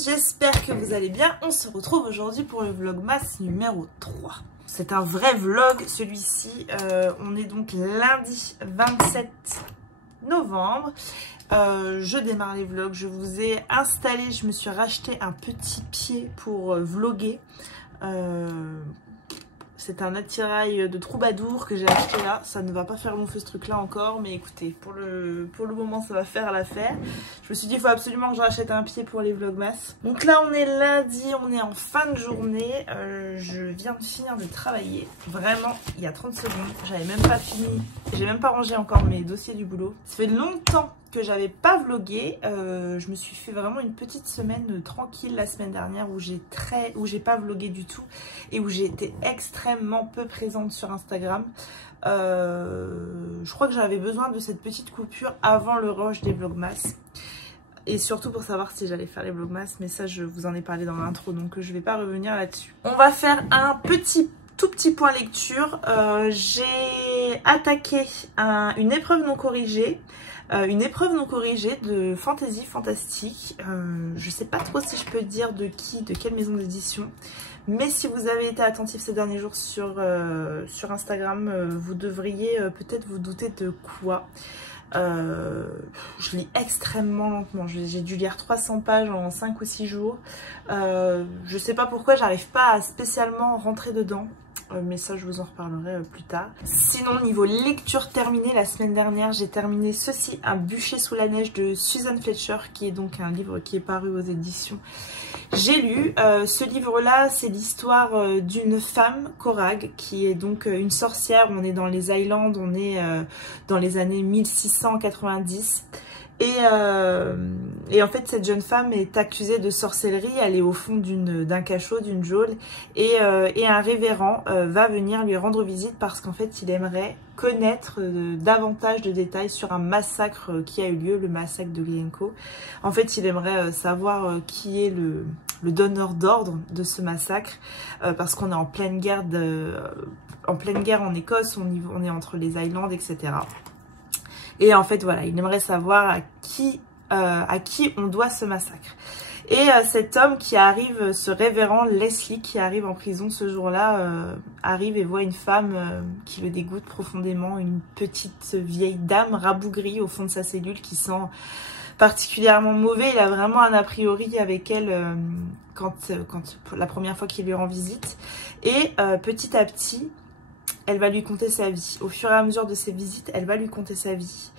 tous, j'espère que vous allez bien. On se retrouve aujourd'hui pour le vlogmas numéro 3. C'est un vrai vlog celui-ci. On est donc lundi 27 novembre. Je démarre les vlogs. Je vous ai installé, je me suis racheté un petit pied pour vlogger. C'est un attirail de troubadour que j'ai acheté là. Ça ne va pas faire long feu ce truc là encore. Mais écoutez, pour le moment ça va faire l'affaire. Je me suis dit il faut absolument que je rachète un pied pour les vlogmas. Donc là on est lundi, on est en fin de journée. Je viens de finir de travailler. Vraiment il y a 30 secondes. J'avais même pas fini. J'ai même pas rangé encore mes dossiers du boulot. Ça fait longtemps que j'avais pas vlogué. Je me suis fait vraiment une petite semaine tranquille la semaine dernière où j'ai pas vlogué du tout et où j'ai été extrêmement peu présente sur Instagram. Je crois que j'avais besoin de cette petite coupure avant le rush des vlogmas et surtout pour savoir si j'allais faire les vlogmas, mais ça je vous en ai parlé dans l'intro donc je vais pas revenir là-dessus. On va faire un tout petit point lecture. J'ai attaqué une épreuve non corrigée. Une épreuve non corrigée de fantasy fantastique. Je sais pas trop si je peux dire de quelle maison d'édition. Mais si vous avez été attentif ces derniers jours sur Instagram, vous devriez peut-être vous douter de quoi. Je lis extrêmement lentement. J'ai dû lire 300 pages en 5 ou 6 jours. Je sais pas pourquoi j'arrive pas à spécialement rentrer dedans. Mais ça je vous en reparlerai plus tard. Sinon niveau lecture terminée, la semaine dernière j'ai terminé Ceci, un bûcher sous la neige de Susan Fletcher, qui est donc un livre qui est paru aux éditions. J'ai lu ce livre là, c'est l'histoire d'une femme, Corag, qui est donc une sorcière. On est dans les Highlands, on est dans les années 1690. Et en fait cette jeune femme est accusée de sorcellerie. Elle est au fond d'un cachot, d'une geôle, et un révérend va venir lui rendre visite parce qu'en fait il aimerait connaître davantage de détails sur un massacre qui a eu lieu, le massacre de Glencoe. En fait il aimerait savoir qui est le donneur d'ordre de ce massacre, parce qu'on est en pleine guerre en Écosse, on est entre les Highlands, etc. Et en fait, voilà, il aimerait savoir à qui on doit ce massacre. Et cet homme qui arrive, ce révérend Leslie, qui arrive en prison ce jour-là, arrive et voit une femme qui le dégoûte profondément, une petite vieille dame rabougrie au fond de sa cellule qui sent particulièrement mauvais. Il a vraiment un a priori avec elle quand la première fois qu'il lui rend visite. Et petit à petit, elle va lui conter sa vie. Au fur et à mesure de ses visites, elle va lui conter sa vie.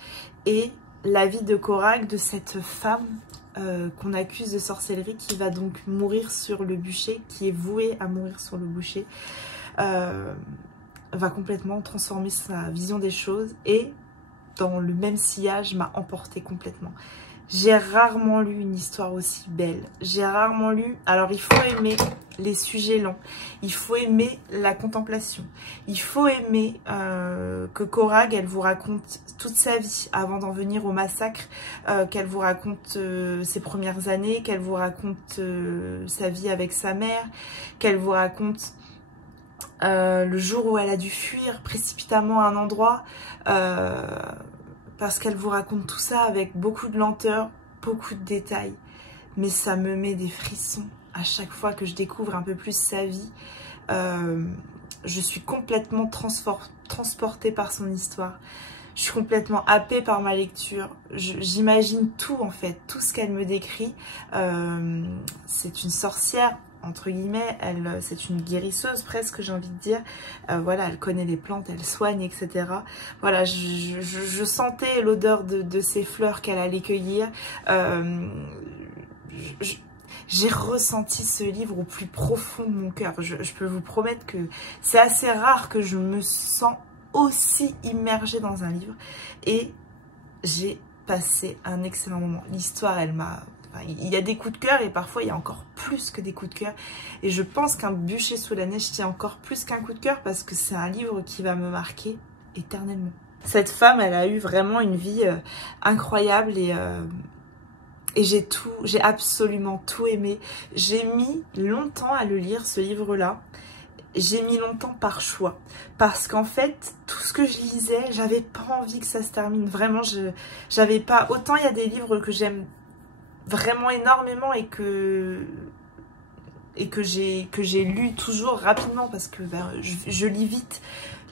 Et la vie de Corag, de cette femme qu'on accuse de sorcellerie, qui va donc mourir sur le bûcher, qui est vouée à mourir sur le bûcher, va complètement transformer sa vision des choses. Et dans le même sillage, m'a emporté complètement. J'ai rarement lu une histoire aussi belle. J'ai rarement lu... Alors, il faut aimer les sujets lents. Il faut aimer la contemplation. Il faut aimer que Corag, elle vous raconte toute sa vie avant d'en venir au massacre. Qu'elle vous raconte ses premières années. Qu'elle vous raconte sa vie avec sa mère. Qu'elle vous raconte le jour où elle a dû fuir précipitamment à un endroit. Parce qu'elle vous raconte tout ça avec beaucoup de lenteur, beaucoup de détails. Mais ça me met des frissons à chaque fois que je découvre un peu plus sa vie. Je suis complètement transportée par son histoire. Je suis complètement happée par ma lecture. J'imagine tout en fait, tout ce qu'elle me décrit. C'est une sorcière, entre guillemets, c'est une guérisseuse presque, j'ai envie de dire. Voilà, elle connaît les plantes, elle soigne, etc. Voilà, je sentais l'odeur de ces fleurs qu'elle allait cueillir. J'ai ressenti ce livre au plus profond de mon cœur. Je peux vous promettre que c'est assez rare que je me sens aussi immergée dans un livre. Et j'ai passé un excellent moment. L'histoire, elle m'a... Il y a des coups de cœur et parfois il y a encore plus que des coups de cœur. Et je pense qu'un bûcher sous la neige, c'est encore plus qu'un coup de cœur parce que c'est un livre qui va me marquer éternellement. Cette femme, elle a eu vraiment une vie incroyable et j'ai absolument tout aimé. J'ai mis longtemps à le lire, ce livre-là. J'ai mis longtemps par choix. Parce qu'en fait, tout ce que je lisais, j'avais pas envie que ça se termine. Vraiment, j'avais pas... Autant il y a des livres que j'aime vraiment énormément et que j'ai lu toujours rapidement parce que je lis vite.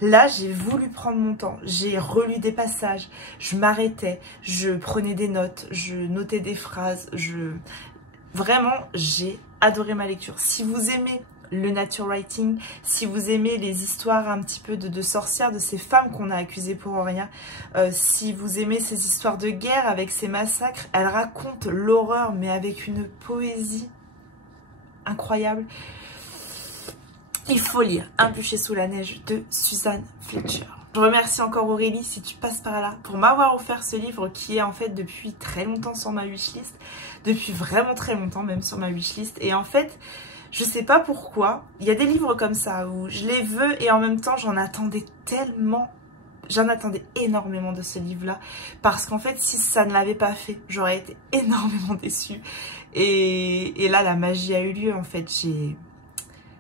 Là, j'ai voulu prendre mon temps, j'ai relu des passages, je m'arrêtais, je prenais des notes, je notais des phrases, vraiment, j'ai adoré ma lecture. Si vous aimez le nature writing, si vous aimez les histoires un petit peu de sorcières, de ces femmes qu'on a accusées pour rien, si vous aimez ces histoires de guerre avec ces massacres, elle raconte l'horreur mais avec une poésie incroyable. Il faut lire Un bûcher sous la neige de Suzanne Fletcher. Je remercie encore Aurélie si tu passes par là pour m'avoir offert ce livre qui est en fait depuis très longtemps sur ma wishlist, depuis vraiment très longtemps même sur ma wishlist. Et en fait, je sais pas pourquoi, il y a des livres comme ça où je les veux et en même temps j'en attendais tellement, j'en attendais énormément de ce livre-là parce qu'en fait si ça ne l'avait pas fait, j'aurais été énormément déçue. Et là la magie a eu lieu en fait,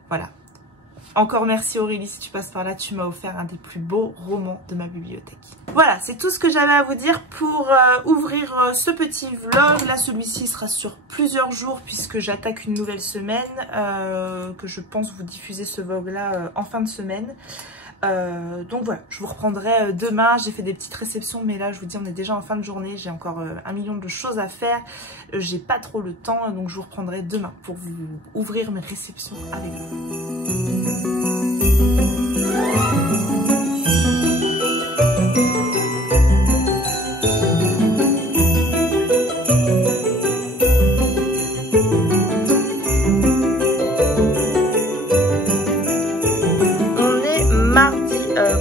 voilà. Encore merci Aurélie si tu passes par là, tu m'as offert un des plus beaux romans de ma bibliothèque. Voilà, c'est tout ce que j'avais à vous dire pour ouvrir ce petit vlog. Là, celui-ci sera sur plusieurs jours puisque j'attaque une nouvelle semaine, que je pense vous diffuser ce vlog-là en fin de semaine. Donc voilà, je vous reprendrai demain. J'ai fait des petites réceptions, mais là, je vous dis, on est déjà en fin de journée. J'ai encore 1 million de choses à faire. J'ai pas trop le temps, donc je vous reprendrai demain pour vous ouvrir mes réceptions avec vous.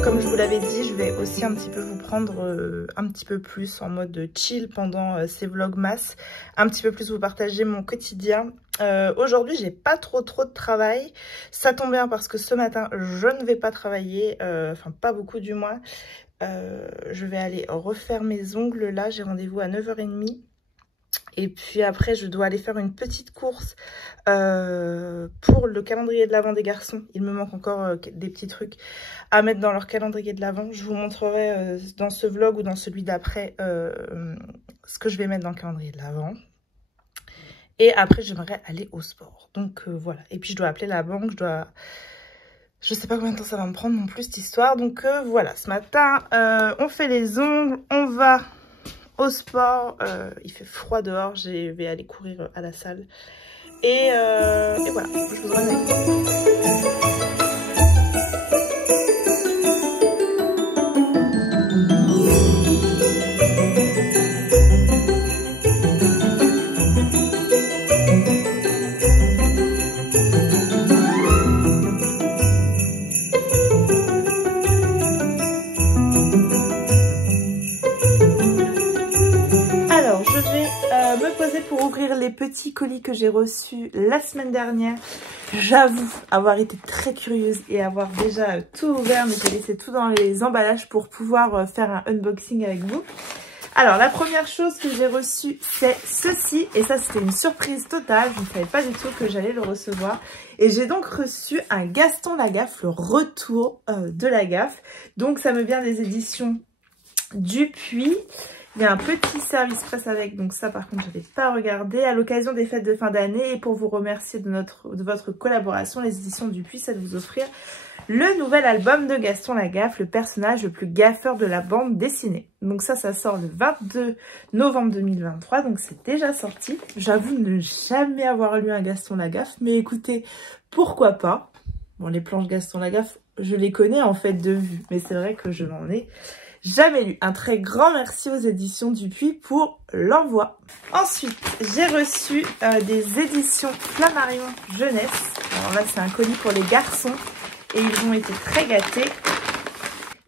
Comme je vous l'avais dit, je vais aussi un petit peu vous prendre un petit peu plus en mode chill pendant ces vlogmas, un petit peu plus vous partager mon quotidien. Aujourd'hui, j'ai pas trop de travail. Ça tombe bien parce que ce matin, je ne vais pas travailler, enfin pas beaucoup du moins. Je vais aller refaire mes ongles là, j'ai rendez-vous à 9h30. Et puis après, je dois aller faire une petite course pour le calendrier de l'Avent des garçons. Il me manque encore des petits trucs à mettre dans leur calendrier de l'Avent. Je vous montrerai dans ce vlog ou dans celui d'après ce que je vais mettre dans le calendrier de l'Avent. Et après, j'aimerais aller au sport. Donc voilà. Et puis, je dois appeler la banque. Je sais pas combien de temps ça va me prendre non plus cette histoire. Donc voilà, ce matin, on fait les ongles. On va au sport, il fait froid dehors, je vais aller courir à la salle. Et voilà, je vous ramène. Pour ouvrir les petits colis que j'ai reçus la semaine dernière. J'avoue avoir été très curieuse et avoir déjà tout ouvert, mais j'ai laissé tout dans les emballages pour pouvoir faire un unboxing avec vous. Alors la première chose que j'ai reçue, c'est ceci, et ça c'était une surprise totale, je ne savais pas du tout que j'allais le recevoir. Et j'ai donc reçu un Gaston Lagaffe, le retour de Lagaffe. Donc ça me vient des éditions Dupuis. Il y a un petit service presse avec, donc ça par contre je n'avais pas regardé. À l'occasion des fêtes de fin d'année et pour vous remercier de votre collaboration, les éditions Dupuis souhaitent vous offrir le nouvel album de Gaston Lagaffe, le personnage le plus gaffeur de la bande dessinée. Donc ça sort le 22 novembre 2023, donc c'est déjà sorti. J'avoue ne jamais avoir lu un Gaston Lagaffe, mais écoutez, pourquoi pas. Bon, les planches Gaston Lagaffe, je les connais en fait de vue, mais c'est vrai que je n'en ai jamais lu. Un très grand merci aux éditions Dupuis pour l'envoi. Ensuite, j'ai reçu des éditions Flammarion Jeunesse. Alors là, c'est un colis pour les garçons et ils ont été très gâtés.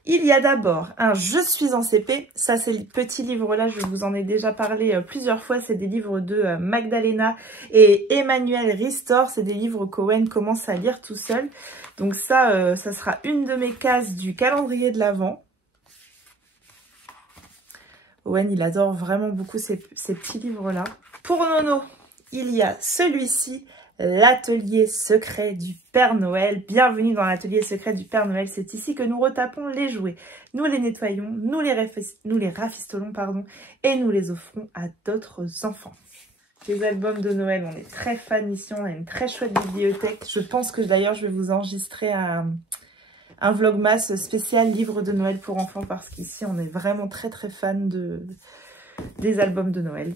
Il y a d'abord un Je suis en CP. Ça, c'est le petit livre-là, je vous en ai déjà parlé plusieurs fois. C'est des livres de Magdalena et Emmanuel Ristor. C'est des livres qu'Owen commence à lire tout seul. Donc ça, ça sera une de mes cases du calendrier de l'Avent. Owen, il adore vraiment beaucoup ces petits livres-là. Pour Nono, il y a celui-ci, l'atelier secret du Père Noël. Bienvenue dans l'atelier secret du Père Noël. C'est ici que nous retapons les jouets. Nous les nettoyons, nous les rafistolons, pardon, et nous les offrons à d'autres enfants. Les albums de Noël, on est très fans ici, on a une très chouette bibliothèque. Je pense que d'ailleurs je vais vous enregistrer un vlogmas spécial livre de Noël pour enfants parce qu'ici on est vraiment très fans des albums de Noël.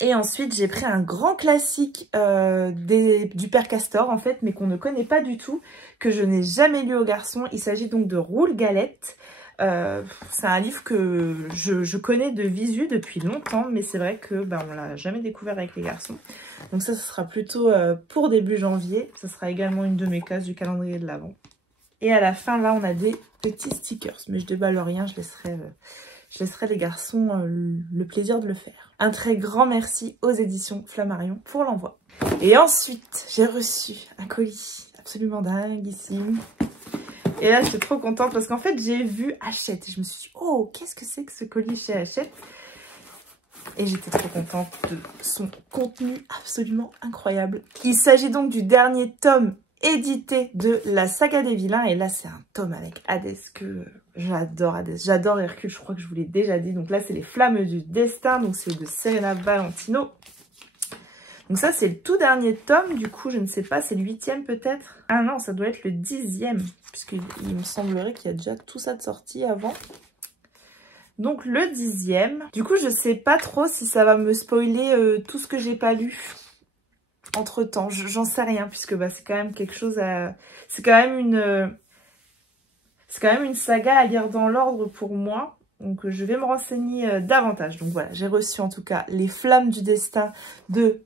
Et ensuite j'ai pris un grand classique du Père Castor en fait, mais qu'on ne connaît pas du tout, que je n'ai jamais lu aux garçons. Il s'agit donc de Roule Galette. C'est un livre que je connais de visu depuis longtemps, mais c'est vrai que on l'a jamais découvert avec les garçons. Donc ça, ce sera plutôt pour début janvier. Ça sera également une de mes cases du calendrier de l'Avent. Et à la fin, là, on a des petits stickers, mais je déballe rien, je laisserai les garçons le plaisir de le faire. Un très grand merci aux éditions Flammarion pour l'envoi. Et ensuite, j'ai reçu un colis absolument dinguissime. Et là, je suis trop contente parce qu'en fait, j'ai vu Hachette. Et je me suis dit, oh, qu'est-ce que c'est que ce colis chez Hachette? Et j'étais trop contente de son contenu absolument incroyable. Il s'agit donc du dernier tome édité de la saga des vilains. Et là, c'est un tome avec Hadès que j'adore. Hadès. J'adore Hercule, je crois que je vous l'ai déjà dit. Donc là, c'est les Flammes du Destin. Donc c'est de Serena Valentino. Donc ça, c'est le tout dernier tome. Du coup, je ne sais pas, c'est le 8e peut-être. Ah non, ça doit être le 10e. Puisqu'il me semblerait qu'il y a déjà tout ça de sortie avant. Donc le 10e. Du coup, je sais pas trop si ça va me spoiler tout ce que j'ai pas lu entre temps. J'en sais rien, puisque c'est quand même quelque chose à... C'est quand même une saga à lire dans l'ordre pour moi. Donc je vais me renseigner davantage. Donc voilà, j'ai reçu en tout cas Les Flammes du Destin de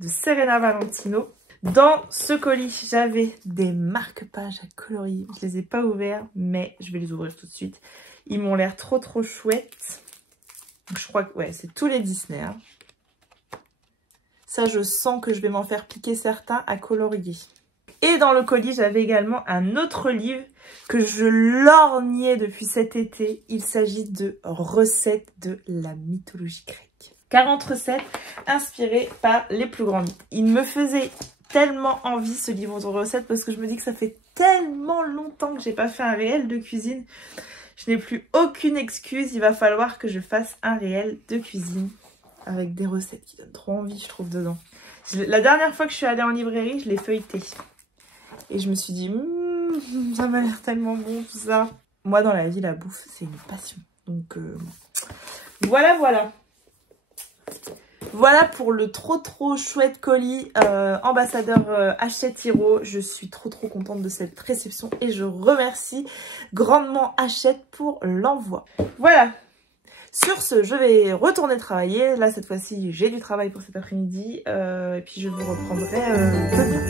Serena Valentino. Dans ce colis, j'avais des marque-pages à colorier. Je les ai pas ouverts, mais je vais les ouvrir tout de suite. Ils m'ont l'air trop chouettes. Donc, je crois que ouais, c'est tous les Disney. Hein. Ça, je sens que je vais m'en faire piquer certains à colorier. Et dans le colis, j'avais également un autre livre que je lorgnais depuis cet été. Il s'agit de Recettes de la mythologie grecque. 40 recettes inspirées par les plus grands mythes. Il me faisait tellement envie ce livre de recettes parce que je me dis que ça fait tellement longtemps que j'ai pas fait un réel de cuisine. Je n'ai plus aucune excuse. Il va falloir que je fasse un réel de cuisine avec des recettes qui donnent trop envie, je trouve, dedans. La dernière fois que je suis allée en librairie, je l'ai feuilleté. Et je me suis dit, ça m'a l'air tellement bon tout ça. Moi, dans la vie, la bouffe, c'est une passion. Donc, voilà. Voilà pour le trop chouette colis ambassadeur Hachette Hiro. Je suis trop contente de cette réception et je remercie grandement Hachette pour l'envoi. Voilà. Sur ce, je vais retourner travailler. Là, cette fois-ci, j'ai du travail pour cet après-midi. Et puis, je vous reprendrai demain.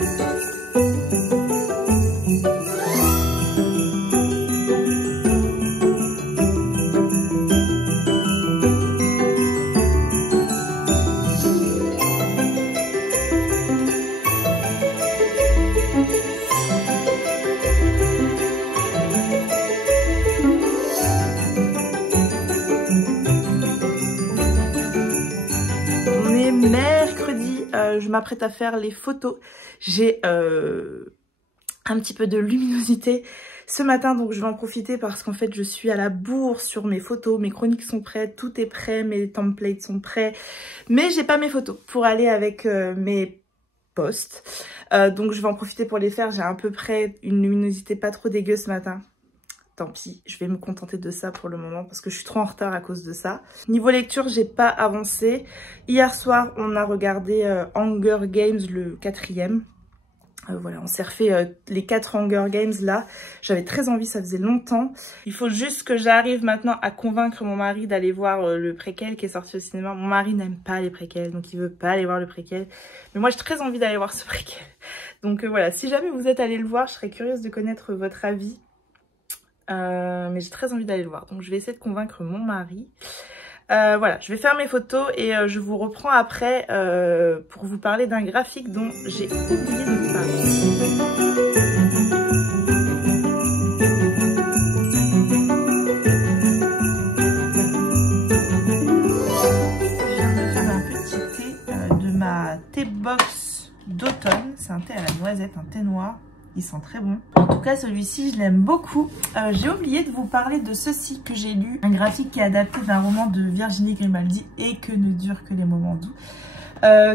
Mercredi, je m'apprête à faire les photos. J'ai un petit peu de luminosité ce matin, donc je vais en profiter parce qu'en fait je suis à la bourre sur mes photos, mes chroniques sont prêtes, tout est prêt, mes templates sont prêts, mais j'ai pas mes photos pour aller avec mes posts. Donc je vais en profiter pour les faire. J'ai à peu près une luminosité pas trop dégueu ce matin. Tant pis, je vais me contenter de ça pour le moment parce que je suis trop en retard à cause de ça. Niveau lecture, j'ai pas avancé. Hier soir, on a regardé Hunger Games, le 4e. Voilà, on s'est refait les 4 Hunger Games là. J'avais très envie, ça faisait longtemps. Il faut juste que j'arrive maintenant à convaincre mon mari d'aller voir le préquel qui est sorti au cinéma. Mon mari n'aime pas les préquels, donc il veut pas aller voir le préquel. Mais moi, j'ai très envie d'aller voir ce préquel. Donc voilà, si jamais vous êtes allé le voir, je serais curieuse de connaître votre avis. Mais j'ai très envie d'aller le voir, donc je vais essayer de convaincre mon mari. Voilà, je vais faire mes photos et je vous reprends après pour vous parler d'un graphique dont j'ai oublié de vous parler. Je viens de faire un petit thé de ma thé box d'automne. C'est un thé à la noisette, un thé noir. il sent très bon. En tout cas, celui-ci, je l'aime beaucoup. J'ai oublié de vous parler de ceci que j'ai lu. Un graphique qui est adapté d'un roman de Virginie Grimaldi, Et que ne durent que les moments doux.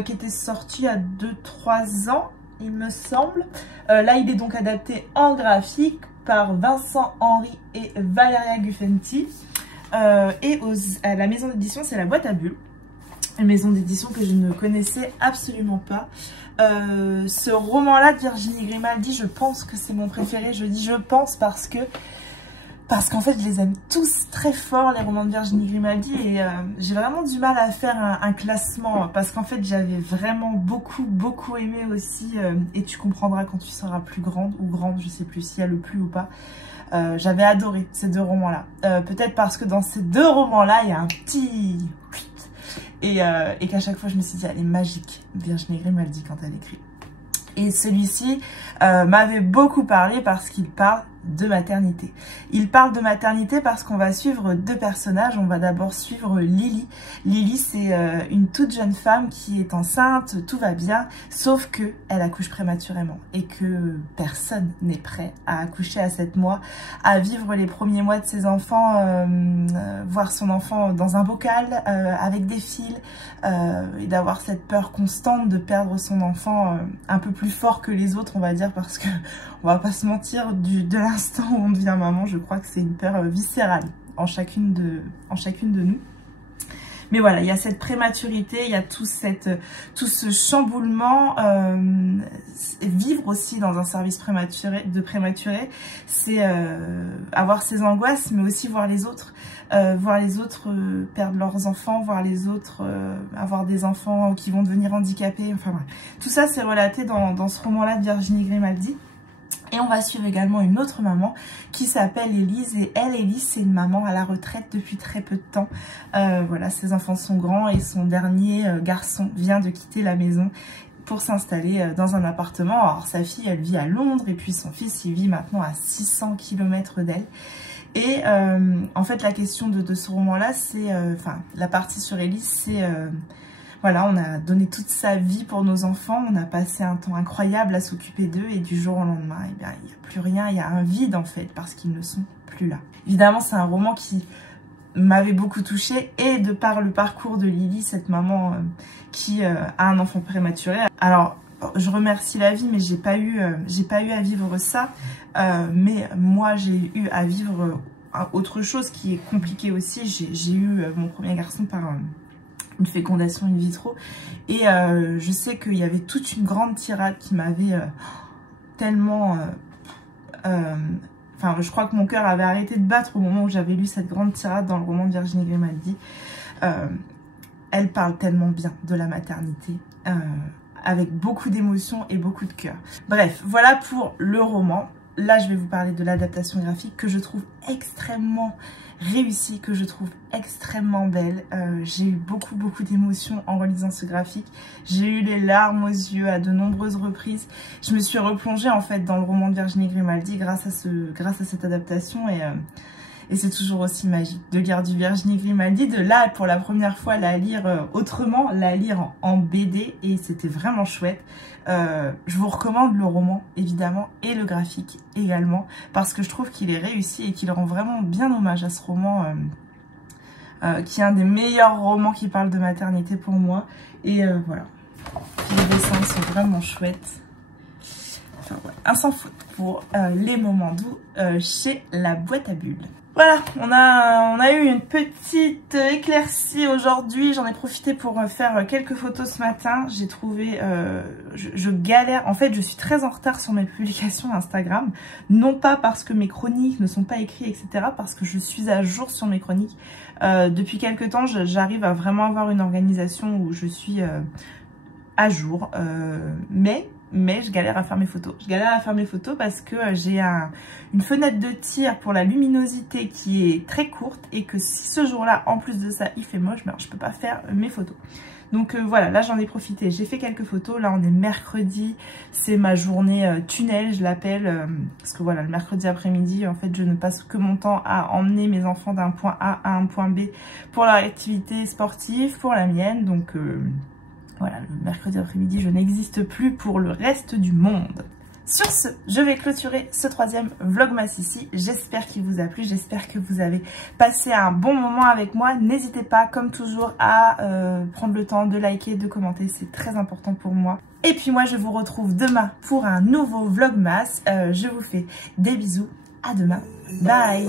Qui était sorti il y a 2-3 ans, il me semble. Là, il est donc adapté en graphique par Vincent Henry et Valeria Guffenti. Et à la maison d'édition, c'est la Boîte à Bulles. Une maison d'édition que je ne connaissais absolument pas. Ce roman-là de Virginie Grimaldi, je pense que c'est mon préféré. Je dis je pense parce qu'en fait, je les aime tous très fort, les romans de Virginie Grimaldi. Et j'ai vraiment du mal à faire un classement. Parce qu'en fait, j'avais vraiment beaucoup aimé aussi. Et tu comprendras quand tu seras plus grande ou grande, je sais plus s'il y a le plus ou pas. J'avais adoré ces 2 romans-là. Peut-être parce que dans ces 2 romans-là, il y a un petit... Et qu'à chaque fois, je me suis dit, elle est magique, Virginie Grimaldi, quand elle écrit. Et celui-ci m'avait beaucoup parlé parce qu'il parle de maternité. Il parle de maternité parce qu'on va suivre 2 personnages. On va d'abord suivre Lily. Lily, c'est une toute jeune femme qui est enceinte, tout va bien, sauf que elle accouche prématurément et que personne n'est prêt à accoucher à 7 mois, à vivre les premiers mois de ses enfants, voir son enfant dans un bocal avec des fils et d'avoir cette peur constante de perdre son enfant un peu plus fort que les autres, on va dire, parce que on va pas se mentir, de l'instant où on devient maman, je crois que c'est une peur viscérale en chacune de nous. Mais voilà, il y a cette prématurité, il y a tout ce chamboulement. Vivre aussi dans un service prématuré, c'est avoir ses angoisses, mais aussi voir les autres. Perdre leurs enfants, voir les autres avoir des enfants qui vont devenir handicapés. Enfin bref, tout ça c'est relaté dans ce roman-là de Virginie Grimaldi. Et on va suivre également une autre maman qui s'appelle Élise. Et elle, Élise, c'est une maman à la retraite depuis très peu de temps. Voilà, ses enfants sont grands et son dernier garçon vient de quitter la maison pour s'installer dans un appartement. Alors sa fille, elle vit à Londres et puis son fils, il vit maintenant à 600 km d'elle. Et en fait, la question de ce roman-là, c'est... Enfin, la partie sur Élise, c'est... Voilà, on a donné toute sa vie pour nos enfants, on a passé un temps incroyable à s'occuper d'eux et du jour au lendemain, eh bien, il n'y a plus rien, il y a un vide en fait, parce qu'ils ne sont plus là. Évidemment, c'est un roman qui m'avait beaucoup touchée et de par le parcours de Lily, cette maman qui a un enfant prématuré. Alors, je remercie la vie, mais j'ai pas eu à vivre ça, mais moi j'ai eu à vivre autre chose qui est compliqué aussi. J'ai eu mon premier garçon par... une fécondation in vitro et je sais qu'il y avait toute une grande tirade qui m'avait tellement enfin je crois que mon cœur avait arrêté de battre au moment où j'avais lu cette grande tirade dans le roman de Virginie Grimaldi. Elle parle tellement bien de la maternité avec beaucoup d'émotion et beaucoup de cœur. Bref, voilà pour le roman. Là je vais vous parler de l'adaptation graphique que je trouve extrêmement réussie, que je trouve extrêmement belle. J'ai eu beaucoup d'émotions en relisant ce graphique. J'ai eu les larmes aux yeux à de nombreuses reprises. Je me suis replongée en fait dans le roman de Virginie Grimaldi grâce à cette adaptation et c'est toujours aussi magique de lire du Virginie Grimaldi, de là pour la première fois la lire autrement, la lire en BD et c'était vraiment chouette. Je vous recommande le roman évidemment et le graphique également parce que je trouve qu'il est réussi et qu'il rend vraiment bien hommage à ce roman qui est un des meilleurs romans qui parle de maternité pour moi. Et voilà, les dessins sont vraiment chouettes. Enfin, ouais, un sans faute pour les moments doux chez la Boîte à Bulles. Voilà, on a eu une petite éclaircie aujourd'hui. J'en ai profité pour faire quelques photos ce matin. J'ai trouvé... je galère. En fait, je suis très en retard sur mes publications Instagram. Non pas parce que mes chroniques ne sont pas écrites, etc. Parce que je suis à jour sur mes chroniques. Depuis quelques temps, j'arrive à vraiment avoir une organisation où je suis à jour. Mais je galère à faire mes photos. Je galère à faire mes photos parce que j'ai une fenêtre de tir pour la luminosité qui est très courte et que si ce jour-là, en plus de ça, il fait moche, ben, je peux pas faire mes photos. Donc voilà, là j'en ai profité. J'ai fait quelques photos. Là on est mercredi, c'est ma journée tunnel, je l'appelle. Parce que voilà, le mercredi après-midi, en fait, je ne passe que mon temps à emmener mes enfants d'un point A à un point B pour leur activité sportive, pour la mienne. Donc... voilà, le mercredi après-midi, je n'existe plus pour le reste du monde. Sur ce, je vais clôturer ce troisième vlogmas ici. J'espère qu'il vous a plu, j'espère que vous avez passé un bon moment avec moi. N'hésitez pas, comme toujours, à prendre le temps de liker, de commenter, c'est très important pour moi. Et puis moi, je vous retrouve demain pour un nouveau vlogmas. Je vous fais des bisous, à demain, bye.